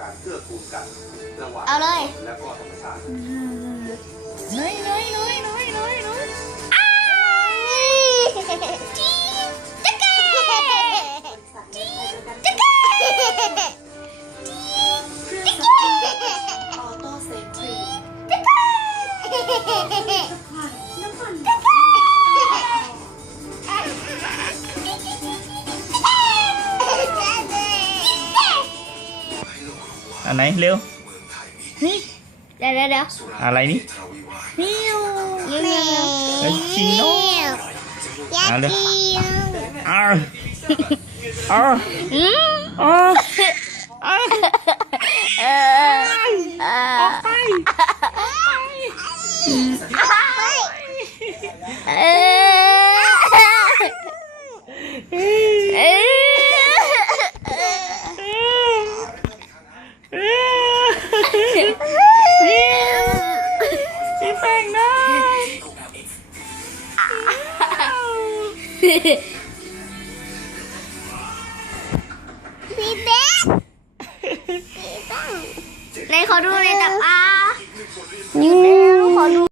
การเกื้อกูลกันระหว่างเอาเลยและก็ธรรมชาติน้อยน้อยน้อยน้อยน้อยน้อยจีจักรจีจักรออโต้เซฟทรีจักรน้ อันไหนเร็ว นี่เดี๋ยวเดี๋ยวเดี๋ยว อะไรนี่ มิวมิวมิว เอ้ยจริงเนอะ อยาก เอาเลย กิน อ้าวอ้าว อืม อ้าวอ้าว เออเออไปเออ เออพี่แป้งนะพี่เบ๊กในขอดูในอยจับอะอยู่แล้วขอดู